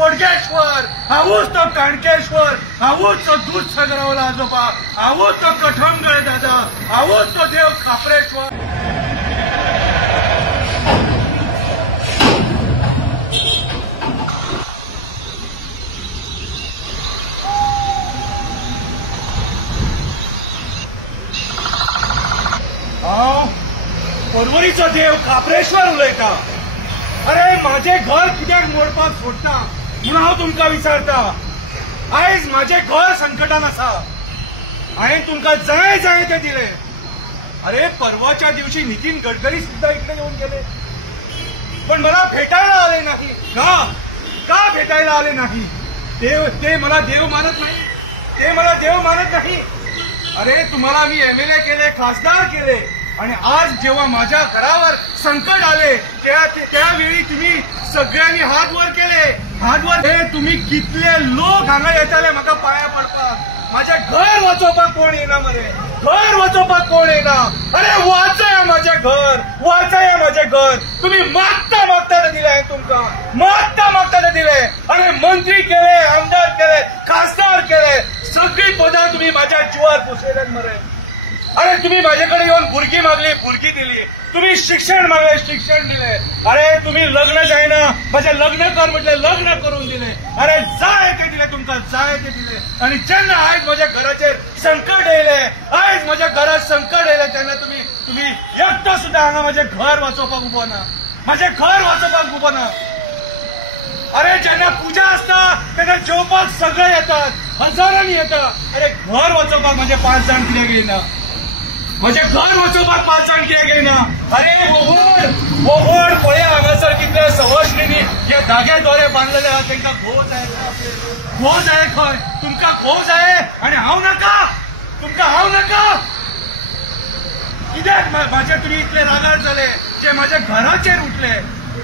बोडगेश्वर, हाऊच तो काणकेश्वर, हाऊच तो दूधसागरावला आजोबा, हाऊच तो कठमगळे दादा, हाऊच तो देव खापरेश्वर. परवरीचो देव खापरेश्वर उलयता. अरे माझे घर कित्याक मोडपाक सोडटा म्हणून हांव तुमकां विचारता. आयज माझे घर संकटान आसा. हांवें तुमकां जाय जाय ते दिले. अरे परवाच्या दिवशी नितीन गडकरी सुद्धा इकडे येऊन गेले, पण मला भेटायला आले नाही. का भेटायला आले नाही? ते मला देव मानत नाही. ते मला देव मानत नाही. अरे तुम्हाला मी एमएलए केले, खासदार केले, आणि आज जेव्हा माझ्या घरावर संकट आले त्यावेळी तुम्ही सगळ्यांनी हात वर केले. हात वर हे तुम्ही कितले लोक हांगा येताले म्हाका पाया पडपाक. माझे घर वाचोवपाक कोण येना मरे. घर वाचोवपाक कोण येना. अरे वाचया माझे घर, वाचया माझे घर. तुम्ही मागता मागता दिले हांवें तुमकां. मागता दिले. अरे मंत्री केले, आमदार केले, खासदार केले, सगळी पदां तुम्ही माझ्या जीवार पुसयल्यात मरे. अरे तुम्ही माझ्याकडे येऊन भुरगी मागली, भुरगी दिली. तुम्ही शिक्षण मागले, शिक्षण दिले. अरे तुम्ही लग्न जायना, माझे लग्न कर म्हटले, लग्न करून दिले. अरे जाय ते दिले तुमकां, जाय ते दिले. आणि जेन्ना आयज माझ्या घराचेर संकट येयले, आयज माझ्या घरात संकट येयले, तेन्ना तुम्ही एकटो सुद्धा हांगा माझे घर वाचोवपाक उबो ना. माझे घर वाचोवपाक उबो ना. अरे जेन्ना पूजा असता तेन्ना जेवपाक सगळे येतात, हजारांनी येतात. अरे घर वाचोवपाक माझे 5 जाण कित्याक येना? माझे घर वाचोवपाक 5 जाण कित्याक येना? अरे वोहड पळया हांगासर कितले सवश्रींनी हे धागे दोरे बांदलेले आहात. तांकां घोव जाय, घोव जाय. खंय तुमकां घोव जाय आनी हांव नाका? तुमकां हांव नाका? कित्याक म्हाजे तुम्ही इतले रागार जाले जे माझ्या घराचेर उठले,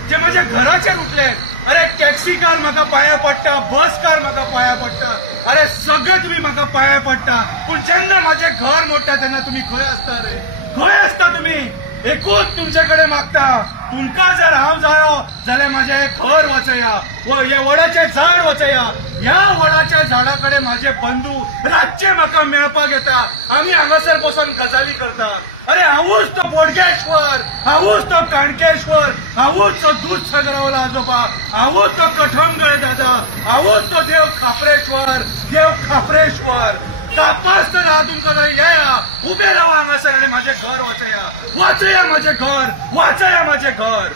जे माझ्या घराचेर उठले. अरे टॅक्सी कार म्हाका पाया पडटा, बस कार म्हाका पाया पडटा. अरे सगळे तुम्ही म्हाका पाया पडटा, पूण जेन्ना माझे घर मोडटा तेन्ना तुम्ही खंय आसता रे? खंय आसता तुम्ही? एकूच तुमच्याकडे मागता. तुमकां जर हांव जायो जाल्यार माझे घर वाचया, हे वडाचे झाड वाचया. ह्या वडाच्या झाडाकडे माझे बंधू रातचे म्हाका मेळपाक येता. आम्ही हांगासर बसून गजाली करता. अरे हाऊच तो बोडगेश्वर, हाऊच तो काणकेश्वर, हाऊच तो दूधसागरावला आजोबा, हाऊच तो कठमगळे दादा, हाऊच तो देव खापरेश्वर, देव खापरेश्वर. तापास तर तुमकां जर येया, उबे रावा हांगासर आणि माझे घर वाचया. वाचया माझे घर, वाचया माझे घर.